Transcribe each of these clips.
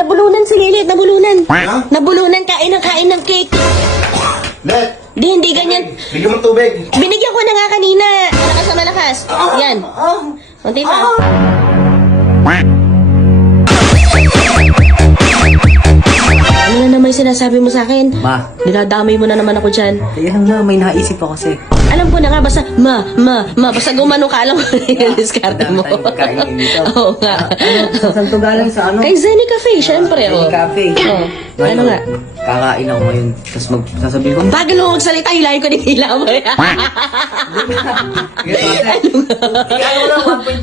Nabulunan si Lilith, nabulunan. Ha? Nabulunan, kain ng cake. Let! Hindi ganyan. Bigyan mo ng tubig. Binigyan ko na nga kanina. Malakas na malakas. Yan. Kunti pa. Ano na naman yung sinasabi mo sa akin? Ma. Dinadamay mo na naman ako dyan. Kaya nga, may naisip ako kasi. Alam ko na nga, basta, basta gumano ka, alam mo na yung diskarte mo. Madami tayong pagkain dito. Oo nga. Saan to galing sa ano? Kay Zenny Cafe, syempre. Zenny Oh. Cafe. Oh. Ano nga? Kakain ako ngayon. Tapos sasabihin ko, Bagal mo magsalita, hilahin ko din hila mo. ano lang, 1.2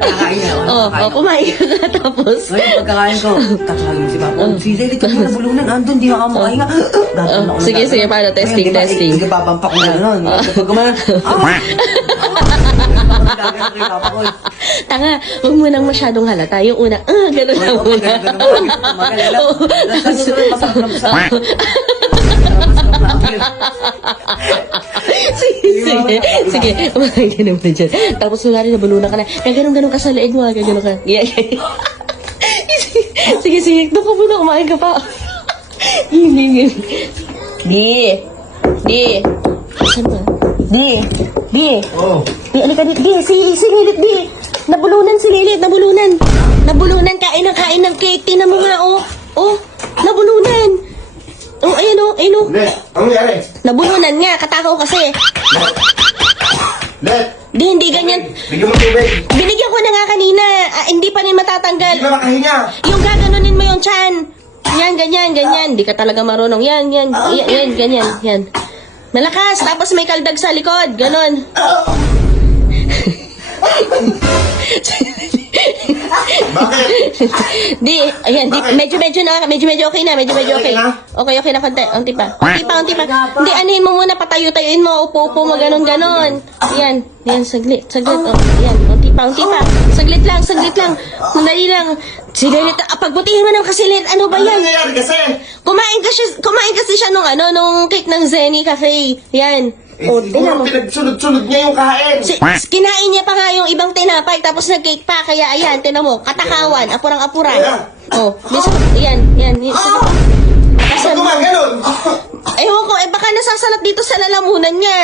kakain ako. Kumain ka na tapos. Ngayon, pagkakain ko, tatawagin si Papa. Si Zeli, ito na bulunan. Andun, di ako makahinga. Sige, paano? Testing. Sige, papampak ko na nun. Pag kumain, gagawin kay Papa ko. Tanga, huwag mo nang masyadong halata. Yung una, gano'n lang muna. Sige, ganun mo dyan. Tapos wala rin, nabulunan ka na. Kaya ganun ka sa leeg mo, kaya ganun ka. Sige, doon ka muna, kumain ka pa. Di. Saan ba? Di, alika di, si Lilith, di. Nabulunan si Lilith, nabulunan. Nabulunan, kain ng cake. Tingnan mo nga, oh, nabulunan. Oh, ayun. Let! Ano nangyari? Nabulunan nga, katakaw kasi. Let! Hindi ganyan. Bigyan mo ng tubig. Binigyan ko na nga kanina. Hindi pa rin matatanggal. Hindi na makahinga. Yung gaganunin mo yung chan. Yan, ganyan. Hindi ka talaga marunong. Yan, ganyan. Malakas, tapos may kaldag sa likod. Ganon. Bakit? Medyo okay na. Medyo okay na. Okay na, konti pa. Hindi, anuhin mo muna, patayo-tayuin mo, upo mo, ganon. Yan, saglit. Oh, yan, konti pa. Saglit lang. Sandali lang. Sige, pagbutihin mo naman kasi, ano ba Ano yan? nangyayari kasi? Kumain kasi siya nung cake ng Zenny Cafe. Yan. Tingnan mo. Pinagsunod-sunod niya yung kain. Kinain niya pa nga yung ibang tinapay, tapos nag-cake pa, kaya ayan, tingnan mo, katakawan, apurang-apuran. Yan. Ba't gumaganon? Ewan ko, baka nasasalat dito sa lalamunan niya.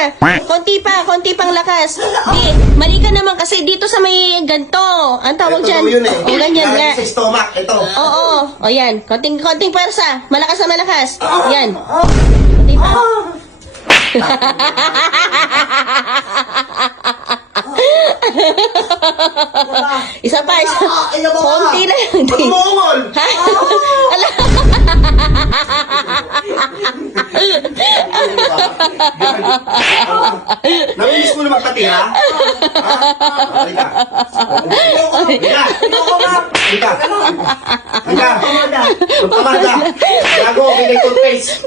Konti pang lakas. Mali ka naman kasi dito sa may ganto. Ang tawag Ito dyan. daw yun eh. O, ganyan nga. Galing sa stomach, ito. Oo. O, yan. Konting pwersa. Malakas na malakas. Yan. Konti pa. Isa pa. Konti na lang. Tumungol! Naminis mo na magpatira? Halika. Pamada. Gago, binay toothpaste.